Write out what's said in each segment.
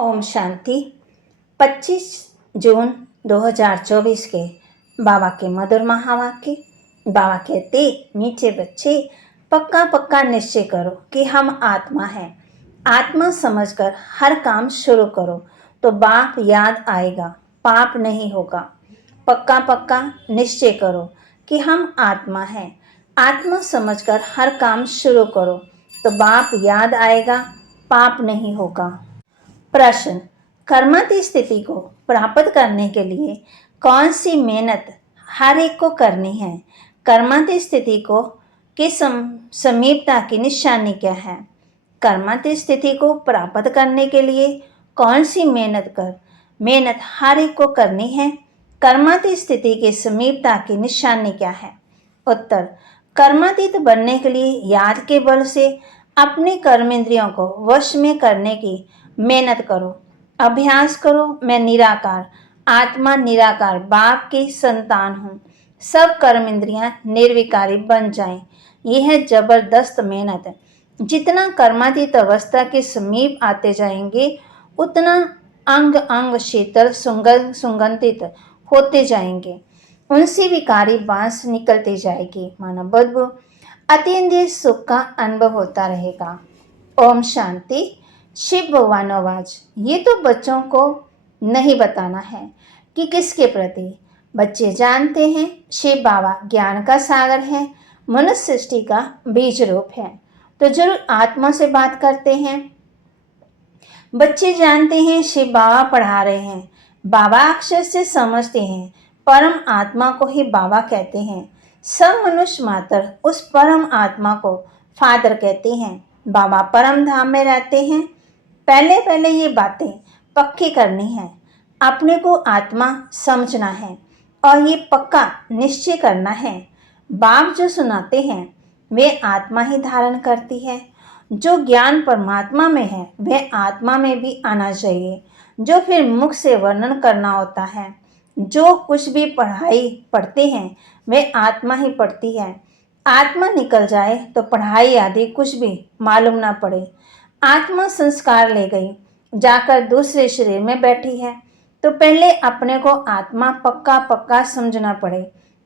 ओम शांति। 25 जून 2024 के बाबा के मधुर महावाक्य। बाबा कहते, मीठे बच्चे, पक्का पक्का निश्चय करो कि हम आत्मा हैं। आत्मा समझकर हर काम शुरू करो तो बाप याद आएगा, पाप नहीं होगा। पक्का पक्का निश्चय करो कि हम आत्मा हैं। आत्मा समझकर हर काम शुरू करो तो बाप याद आएगा, पाप नहीं होगा। प्रश्न, कर्माती स्थिति को प्राप्त करने के लिए कौन सी मेहनत हर एक को करनी है? कर्माती स्थिति को की समीपता की निशानी क्या है? कर्माती स्थिति को प्राप्त करने के लिए कौन सी मेहनत हर एक को करनी है? कर्माती स्थिति की समीपता की निशानी क्या है? उत्तर, कर्मातीत बनने के लिए याद के बल से अपने कर्मेंद्रियों को वश में करने की मेहनत करो, अभ्यास करो। मैं निराकार आत्मा, निराकार बाप की संतान हूँ। सब कर्म इंद्रियां निर्विकारी बन जाएं। यह है जबरदस्त मेहनत। जितना कर्मातीत अवस्था के समीप आते जाएंगे उतना अंग अंग शीतल सुगंधित होते जाएंगे। उनसे विकारी बांस निकलती जाएगी। माना बदबू, अतीन्द्रिय सुख का अनुभव होता रहेगा। ओम शांति। शिव भगवान आवाज, ये तो बच्चों को नहीं बताना है कि किसके प्रति। बच्चे जानते हैं शिव बाबा ज्ञान का सागर है, मनुष्य सृष्टि का बीज रूप है, तो जरूर आत्मा से बात करते हैं। बच्चे जानते हैं शिव बाबा पढ़ा रहे हैं, बाबा अक्षर से समझते हैं, परम आत्मा को ही बाबा कहते हैं। सब मनुष्य मात्र उस परम आत्मा को फादर कहते हैं। बाबा परम धाम में रहते हैं। पहले ये बातें पक्की करनी है, अपने को आत्मा समझना है और ये पक्का निश्चय करना है। बाप जो सुनाते हैं वे आत्मा ही धारण करती है। जो ज्ञान परमात्मा में है वह आत्मा में भी आना चाहिए, जो फिर मुख से वर्णन करना होता है। जो कुछ भी पढ़ाई पढ़ते हैं वह आत्मा ही पढ़ती है। आत्मा निकल जाए तो पढ़ाई आदि कुछ भी मालूम ना पड़े। आत्मा संस्कार ले गई, जाकर दूसरे शरीर में बैठी है, तो पहले अपने को आत्मा पक्का पक्का समझना पड़े।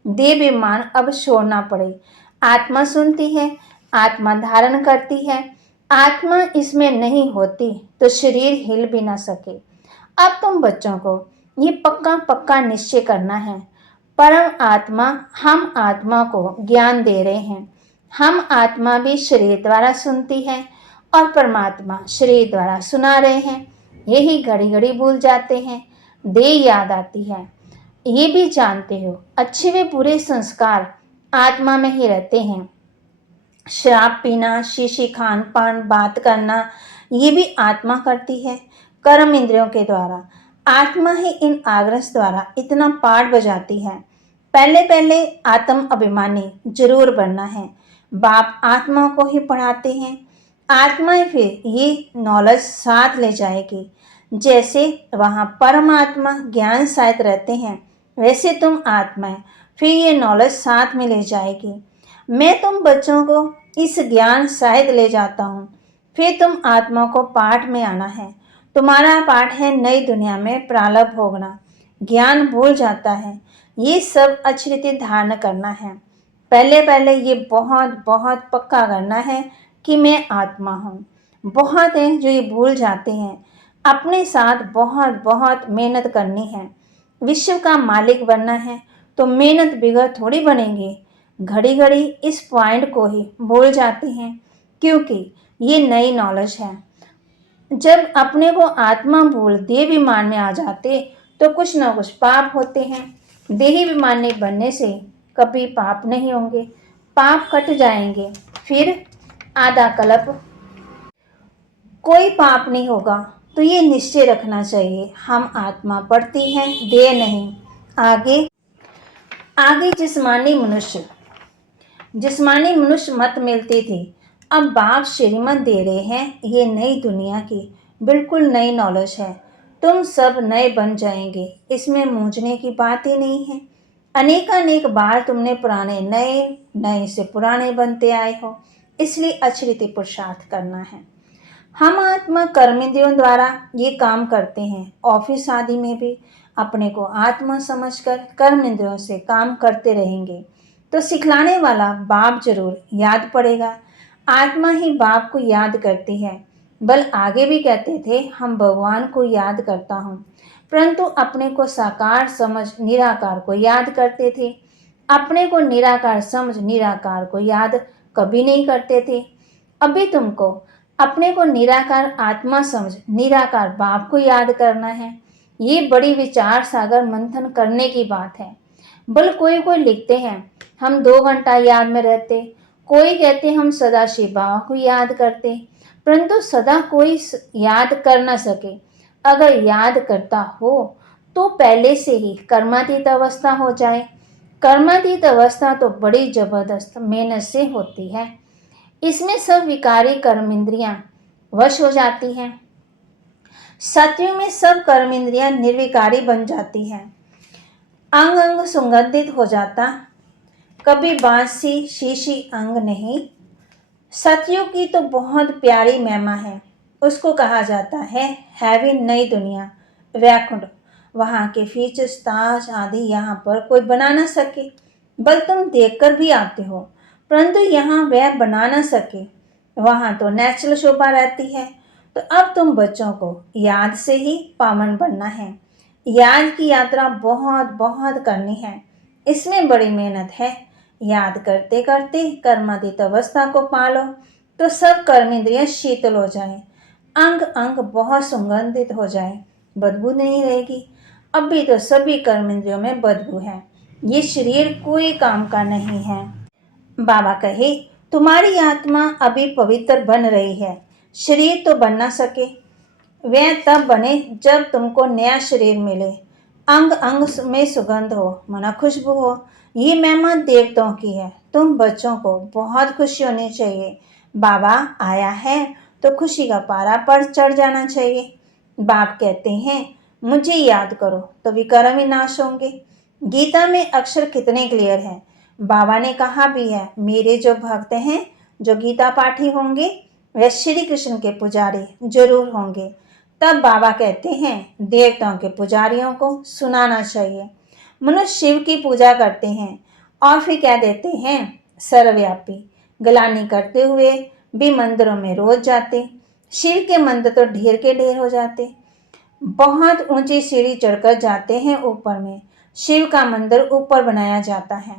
देह विमान अब छोड़ना पड़े। आत्मा सुनती है, आत्मा धारण करती है। आत्मा इसमें नहीं होती तो शरीर हिल भी ना सके। अब तुम बच्चों को ये पक्का पक्का निश्चय करना है। परम आत्मा हम आत्मा को ज्ञान दे रहे हैं। हम आत्मा भी शरीर द्वारा सुनती है और परमात्मा शरीर द्वारा सुना रहे हैं। यही घड़ी घड़ी भूल जाते हैं, देह याद आती है। ये भी जानते हो अच्छे व बुरे संस्कार आत्मा में ही रहते हैं। शराब पीना, शीशी खान पान, बात करना, ये भी आत्मा करती है कर्म इंद्रियों के द्वारा। आत्मा ही इन आग्रह द्वारा इतना पाठ बजाती है। पहले आत्म अभिमानी जरूर बनना है। बाप आत्मा को ही पढ़ाते हैं। आत्मा फिर ये नॉलेज साथ ले जाएगी। जैसे वहाँ परमात्मा ज्ञान साथ रहते हैं, वैसे तुम आत्माएं फिर ये नॉलेज साथ में ले जाएगी। मैं तुम बच्चों को इस ज्ञान शायद ले जाता हूँ, फिर तुम आत्मा को पाठ में आना है। तुम्हारा पाठ है नई दुनिया में प्रारब्ध भोगना। ज्ञान भूल जाता है, ये सब अचरित धारण करना है। पहले ये बहुत बहुत पक्का करना है कि मैं आत्मा हूँ। बहुत हैं जो ये भूल जाते हैं। अपने साथ बहुत बहुत मेहनत करनी है। विश्व का मालिक बनना है तो मेहनत बिगड़ थोड़ी बनेगी। घड़ी घड़ी इस पॉइंट को ही भूल जाते हैं क्योंकि ये नई नॉलेज है। जब अपने को आत्मा भूल देह विमान में आ जाते तो कुछ ना कुछ पाप होते हैं। देही विमान में बनने से कभी पाप नहीं होंगे, पाप कट जाएंगे, फिर आधा कल्प कोई पाप नहीं होगा। तो ये निश्चय रखना चाहिए, हम आत्मा पढ़ती हैं, देह नहीं। आगे जिस्मानी मनुष्य मत मिलती थी। अब बाप श्रीमत दे रहे हैं, ये नई दुनिया की बिल्कुल नई नॉलेज है। तुम सब नए बन जाएंगे, इसमें मूंझने की बात ही नहीं है। अनेक बार तुमने पुराने नए, नए से पुराने बनते आए हो, इसलिए अचरित पुरुषार्थ करना है। हम आत्मा कर्मेंद्रियों द्वारा ये काम करते हैं। ऑफिस आदि में भी अपने को आत्मा समझकर कर्मेंद्रियों से काम करते रहेंगे तो सिखलाने वाला बाप जरूर याद पड़ेगा। आत्मा ही बाप को याद करती है। बल आगे भी कहते थे, हम भगवान को याद करता हूँ, परंतु अपने को साकार समझ निराकार को याद करते थे। अपने को निराकार समझ निराकार को याद कभी नहीं करते थे। अभी तुमको अपने को निराकार आत्मा समझ निराकार बाप को याद करना है। ये बड़ी विचार सागर मंथन करने की बात है। बल कोई कोई लिखते हैं हम 2 घंटा याद में रहते, कोई कहते हम सदा शिव बाबा को याद करते, परंतु सदा कोई याद कर न सके। अगर याद करता हो तो पहले से ही कर्मातीत अवस्था हो जाए। कर्मातीत अवस्था तो बड़ी जबरदस्त मेहनत से होती है। इसमें सब विकारी कर्म इंद्रियां वश हो जाती हैं। सतयुग में सब कर्म इंद्रियां निर्विकारी बन जाती हैं। अंग अंग सुगंधित हो जाता, कभी बांसी शीशी अंग नहीं। सतयुग की तो बहुत प्यारी महिमा है। उसको कहा जाता है हेवन, नई दुनिया, वैकुंठ। वहाँ के फीचर्स ताज आदि यहाँ पर कोई बना ना सके। बल तुम देखकर भी आते हो, परंतु यहाँ वह बना ना सके। वहाँ तो नेचुरल शोभा रहती है। तो अब तुम बच्चों को याद से ही पावन बनना है। याद की यात्रा बहुत बहुत करनी है। इसमें बड़ी मेहनत है। याद करते करते कर्मातीत अवस्था को पालो तो सब कर्मेंद्रियां शीतल हो जाए, अंग अंग बहुत सुगंधित हो जाए, बदबू नहीं रहेगी। अभी तो सभी कर्मेंद्रियों में बदबू है। ये शरीर कोई काम का नहीं है। बाबा कहे तुम्हारी आत्मा अभी पवित्र बन रही है, शरीर तो बन ना सके। वह तब बने जब तुमको नया शरीर मिले, अंग अंग में सुगंध हो, मना खुशबू हो। ये महिमा देवताओं की है। तुम बच्चों को बहुत खुशी होनी चाहिए। बाबा आया है तो खुशी का पारा पर चढ़ जाना चाहिए। बाप कहते हैं मुझे याद करो तो विकर्म ही नाश होंगे। गीता में अक्षर कितने क्लियर हैं। बाबा ने कहा भी है मेरे जो भक्त हैं, जो गीता पाठी होंगे, वह श्री कृष्ण के पुजारी जरूर होंगे। तब बाबा कहते हैं देवताओं के पुजारियों को सुनाना चाहिए। मनुष्य शिव की पूजा करते हैं और फिर कह देते हैं सर्वव्यापी। गलानी करते हुए भी मंदिरों में रोज जाते। शिव के मंदिर तो ढेर के ढेर हो जाते। बहुत ऊंची सीढ़ी चढ़कर जाते हैं ऊपर में। शिव का मंदिर ऊपर बनाया जाता है।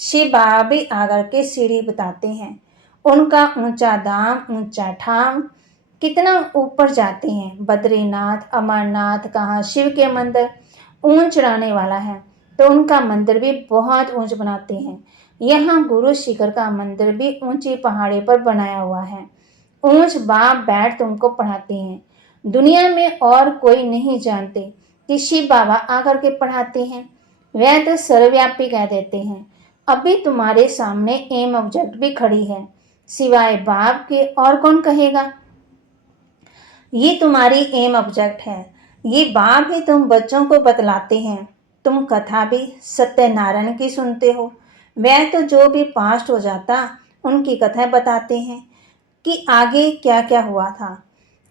शिव बाबा भी आकर के सीढ़ी बताते हैं। उनका ऊंचा धाम, ऊंचा ठाम, कितना ऊपर जाते हैं। बद्रीनाथ, अमरनाथ, कहाँ शिव के मंदिर ऊंच चढ़ाने वाला है तो उनका मंदिर भी बहुत ऊंच बनाते हैं। यहाँ गुरु शिखर का मंदिर भी ऊंची पहाड़ी पर बनाया हुआ है। ऊंच बाप बैठ तुमको पढ़ाते हैं। दुनिया में और कोई नहीं जानते कि शिव बाबा आकर के पढ़ाते हैं। वह तो सर्वव्यापी कह देते हैं। अभी तुम्हारे सामने एम ऑब्जेक्ट भी खड़ी है, सिवाय बाप के और कौन कहेगा। ये तुम्हारी एम ऑब्जेक्ट है। ये बाप ही तुम बच्चों को बतलाते हैं। तुम कथा भी सत्यनारायण की सुनते हो। वह तो जो भी पास्ट हो जाता उनकी कथाएं बताते हैं कि आगे क्या क्या हुआ था,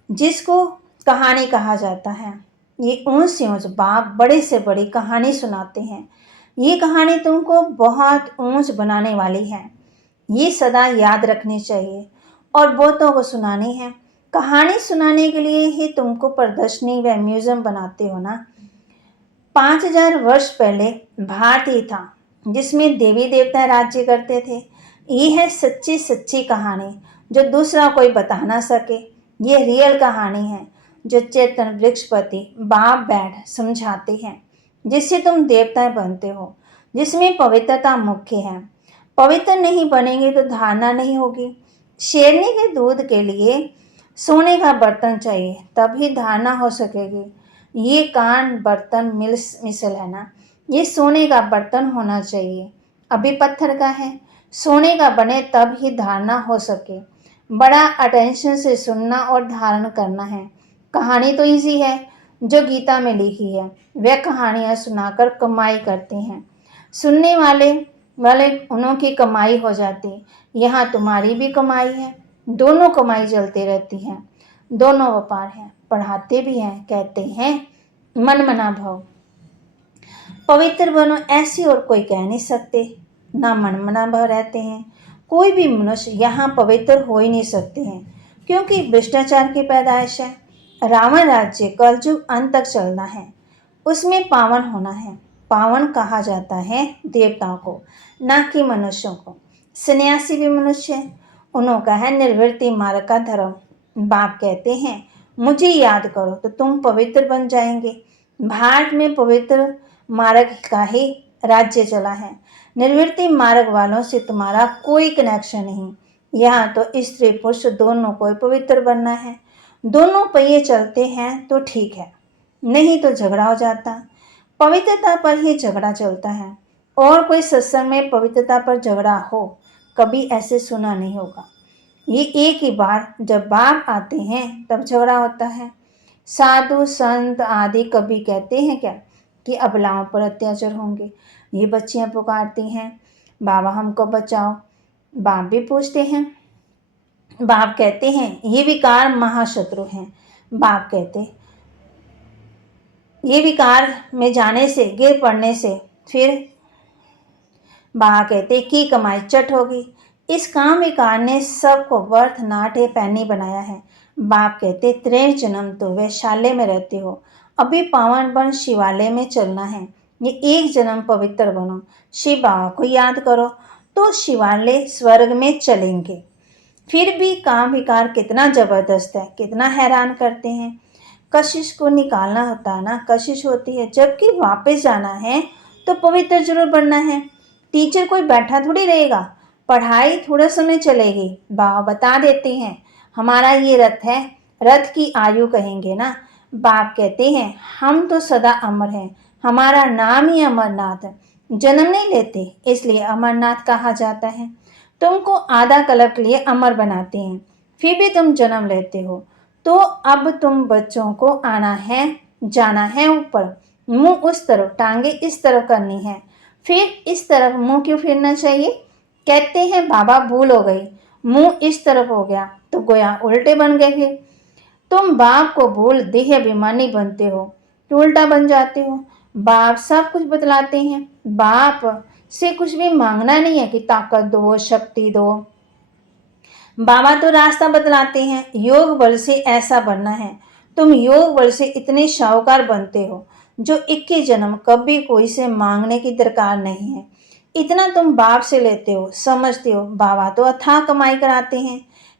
जिसको कहानी कहा जाता है। ये ऊंच से ऊंच बाप बड़े से बड़ी कहानी सुनाते हैं। ये कहानी तुमको बहुत ऊंच बनाने वाली है। ये सदा याद रखनी चाहिए और बहुतों को सुनानी है। कहानी सुनाने के लिए ही तुमको प्रदर्शनी व म्यूजियम बनाते हो ना। 5000 वर्ष पहले भारत ही था जिसमें देवी देवता राज्य करते थे। ये है सच्ची सच्ची कहानी जो दूसरा कोई बता ना सके। ये रियल कहानी है जो चेतन वृक्षपति बाप बैठ समझाते हैं, जिससे तुम देवता बनते हो, जिसमें पवित्रता मुख्य है। पवित्र नहीं बनेंगे तो धारणा नहीं होगी। शेरनी के दूध के लिए सोने का बर्तन चाहिए तभी धारणा हो सकेगी। ये कान बर्तन मिसल है ना, ये सोने का बर्तन होना चाहिए। अभी पत्थर का है, सोने का बने तब ही धारणा हो सके। बड़ा अटेंशन से सुनना और धारण करना है। कहानी तो इजी है जो गीता में लिखी है। वे कहानियाँ सुनाकर कमाई करते हैं। सुनने वाले उन्हों की कमाई हो जाती। यहाँ तुम्हारी भी कमाई है। दोनों कमाई चलती रहती है। दोनों व्यापार हैं, पढ़ाते भी हैं, कहते हैं मन मना भव। पवित्र बनो ऐसी और कोई कह नहीं सकते, ना मन मना भव रहते हैं। कोई भी मनुष्य यहाँ पवित्र हो ही नहीं सकते हैं, क्योंकि भ्रष्टाचार की पैदाइश है। रावण राज्य कलयुग अंत तक चलना है, उसमें पावन होना है। पावन कहा जाता है देवताओं को, ना कि मनुष्यों को। सन्यासी भी मनुष्य है, उन्होंने है निर्वृत्ति मार्ग का धर्म। बाप कहते हैं मुझे याद करो तो तुम पवित्र बन जाएंगे। भारत में पवित्र मार्ग का ही राज्य चला है। निर्वृत्ति मार्ग वालों से तुम्हारा कोई कनेक्शन नहीं। यहाँ तो स्त्री पुरुष दोनों को पवित्र बनना है। दोनों पहिए चलते हैं तो ठीक है, नहीं तो झगड़ा हो जाता। पवित्रता पर ही झगड़ा चलता है, और कोई सत्संग में पवित्रता पर झगड़ा हो कभी ऐसे सुना नहीं होगा। ये एक ही बार जब बाप आते हैं तब झगड़ा होता है। साधु संत आदि कभी कहते हैं क्या कि अबलाओं पर अत्याचार होंगे। ये बच्चियां पुकारती हैं बाबा हमको बचाओ। बाप भी पूछते हैं, बाप कहते हैं ये विकार महाशत्रु हैं। बाप कहते ये विकार में जाने से, गिर पड़ने से फिर बाबा कहते की कमाई चट होगी। इस काम विकार ने सबको वर्थ नाटे पैनी बनाया है। बाप कहते 63 जन्म तो वैशाल्य में रहते हो, अभी पावन बन शिवालय में चलना है। ये एक जन्म पवित्र बनो, शिव बाबा को याद करो तो शिवालय स्वर्ग में चलेंगे। फिर भी काम विकार कितना जबरदस्त है, कितना हैरान करते हैं। कशिश को निकालना होता है ना, कशिश होती है, जबकि वापस जाना है तो पवित्र जरूर बनना है। टीचर कोई बैठा थोड़ी रहेगा, पढ़ाई थोड़ा समय चलेगी। बाबा बता देते हैं हमारा ये रथ है, रथ की आयु कहेंगे ना। बाप कहते हैं हम तो सदा अमर हैं, हमारा नाम ही अमरनाथ है। जन्म नहीं लेते इसलिए अमरनाथ कहा जाता है। तुमको आधा कल्प के लिए अमर बनाते हैं, फिर भी तुम जन्म लेते हो। तो अब तुम बच्चों को आना है, जाना है ऊपर, मुंह उस तरफ, टांगे इस तरफ करनी है। फिर इस तरफ मुंह क्यों फिरना चाहिए? कहते हैं बाबा भूल हो गई, मुंह इस तरफ हो गया तो गोया उल्टे बन गए। फिर तुम बाप को भूल देह अभिमानी बनते हो तो उल्टा बन जाते हो। बाप सब कुछ बतलाते हैं। बाप से कुछ भी मांगना नहीं है कि ताकत दो, शक्ति दो। बाबा तो रास्ता बतलाते हैं, योग बल से ऐसा बनना है। तुम योग बल से इतने शाहूकार बनते हो जो 21 जन्म कभी कोई से मांगने की दरकार नहीं है। इतना तुम बाप से लेते हो, समझते हो। बाबा तो अथाह कमाई कराते हैं,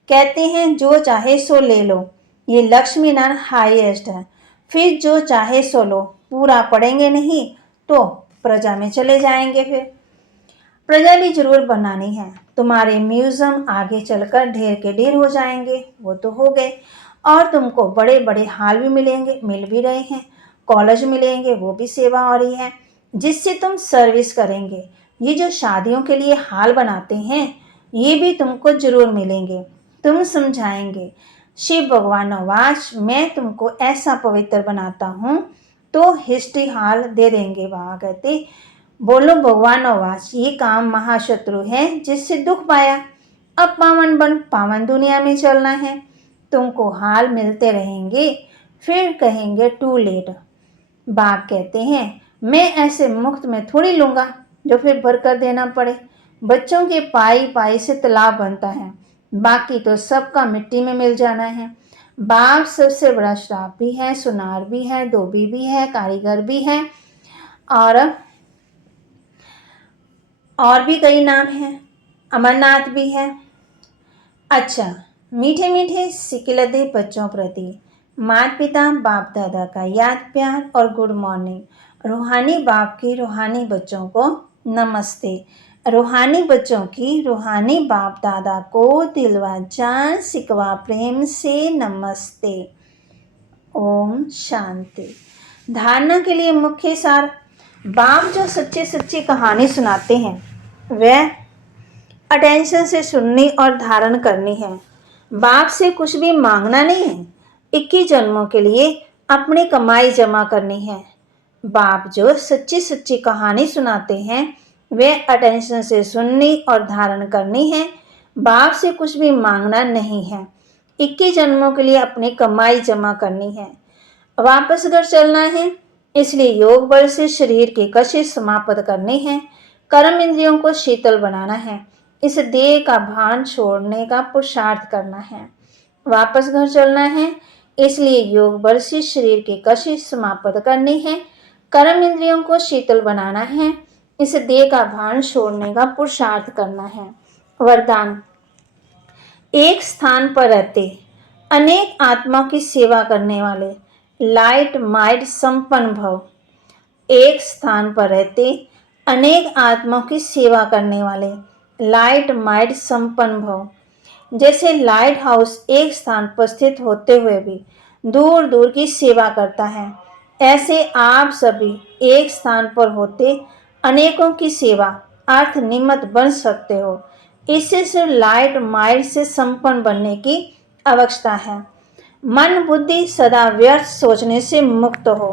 कहते हैं जो चाहे सो ले लो, ये लक्ष्मी नारायण हाईएस्ट है। फिर जो चाहे सो लो, पूरा पढ़ेंगे नहीं तो प्रजा में चले जाएंगे। फिर प्रजा भी जरूर बनानी है। तुम्हारे म्यूजियम आगे चलकर ढेर के ढेर हो जाएंगे, वो तो हो गए। और तुमको बड़े बड़े हाल भी मिलेंगे, मिल भी रहे हैं। कॉलेज मिलेंगे, वो भी सेवा हो रही है जिससे तुम सर्विस करेंगे। ये जो शादियों के लिए हाल बनाते हैं ये भी तुमको जरूर मिलेंगे, तुम समझाएंगे। शिव भगवान आवाज मैं तुमको ऐसा पवित्र बनाता हूँ तो हिस्ट्री हाल दे देंगे। बाबा कहते बोलो भगवान आवाज ये काम महाशत्रु है जिससे दुख पाया। अब पावन बन पावन दुनिया में चलना है, तुमको हाल मिलते रहेंगे, फिर कहेंगे टू लेट। बाप कहते हैं मैं ऐसे मुफ्त में थोड़ी लूँगा जो फिर भर कर देना पड़े। बच्चों के पाई पाई से तालाब बनता है, बाकी तो सबका मिट्टी में मिल जाना है। बाप सबसे बड़ा श्राप भी है, सुनार भी है, धोबी भी है, कारीगर भी है, और भी कई नाम हैं, अमरनाथ भी है। अच्छा, मीठे मीठे सिकिलते बच्चों प्रति माता पिता बाप दादा का याद प्यार और गुड मॉर्निंग। रूहानी बाप की रूहानी बच्चों को नमस्ते। रूहानी बच्चों की रूहानी बाप दादा को दिलवा जान सिकवा प्रेम से नमस्ते। ओम शांति। धारणा के लिए मुख्य सार। बाप जो सच्ची सच्ची कहानी सुनाते हैं वह अटेंशन से सुननी और धारण करनी है। बाप से कुछ भी मांगना नहीं है, 21 जन्मों के लिए अपनी कमाई जमा करनी है। बाप जो सच्ची सच्ची कहानी सुनाते हैं वह अटेंशन से सुननी और धारण करनी है। बाप से कुछ भी मांगना नहीं है। 21 जन्मों के लिए अपनी कमाई जमा करनी है। वापस घर चलना है, इसलिए योग बल से शरीर की कशिश समाप्त करनी है। कर्म इंद्रियों को शीतल बनाना है, इस देह का भान छोड़ने का पुरुषार्थ करना है। वापस घर चलना है, इसलिए योग बल से शरीर की कशिश समाप्त करनी है। कर्म इंद्रियों को शीतल बनाना है, इस देह का भान छोड़ने का पुरुषार्थ करना है। वरदान। एक स्थान पर रहते अनेक आत्माओं की सेवा करने वाले लाइट माइट संपन्न भव। एक स्थान पर रहते अनेक आत्माओं की सेवा करने वाले लाइट माइट संपन्न भव। जैसे लाइट हाउस एक स्थान पर स्थित होते हुए भी दूर दूर की सेवा करता है, ऐसे आप सभी एक स्थान पर होते अनेकों की सेवा अर्थ निमित्त बन सकते हो। इससे सिर्फ लाइट माइट से संपन्न बनने की आवश्यकता है। मन बुद्धि सदा व्यर्थ सोचने से मुक्त हो।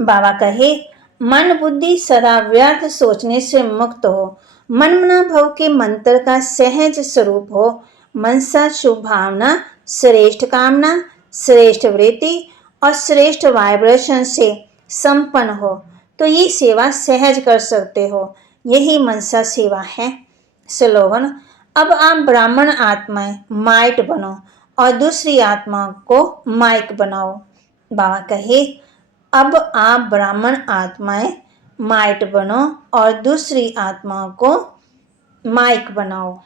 बाबा कहे, मन बुद्धि सदा व्यर्थ सोचने से मुक्त हो। मनमना भव के मंत्र का सहज स्वरूप हो। मनसा शुभ भावना, श्रेष्ठ कामना, श्रेष्ठ वृत्ति और श्रेष्ठ वाइब्रेशन से संपन्न हो तो ये सेवा सहज कर सकते हो। यही मनसा सेवा है। स्लोगन। अब आप ब्राह्मण आत्माएं माइट बनो और दूसरी आत्माओं को माइक बनाओ। बाबा कहे, अब आप ब्राह्मण आत्माएं माइट बनो और दूसरी आत्माओं को माइक बनाओ।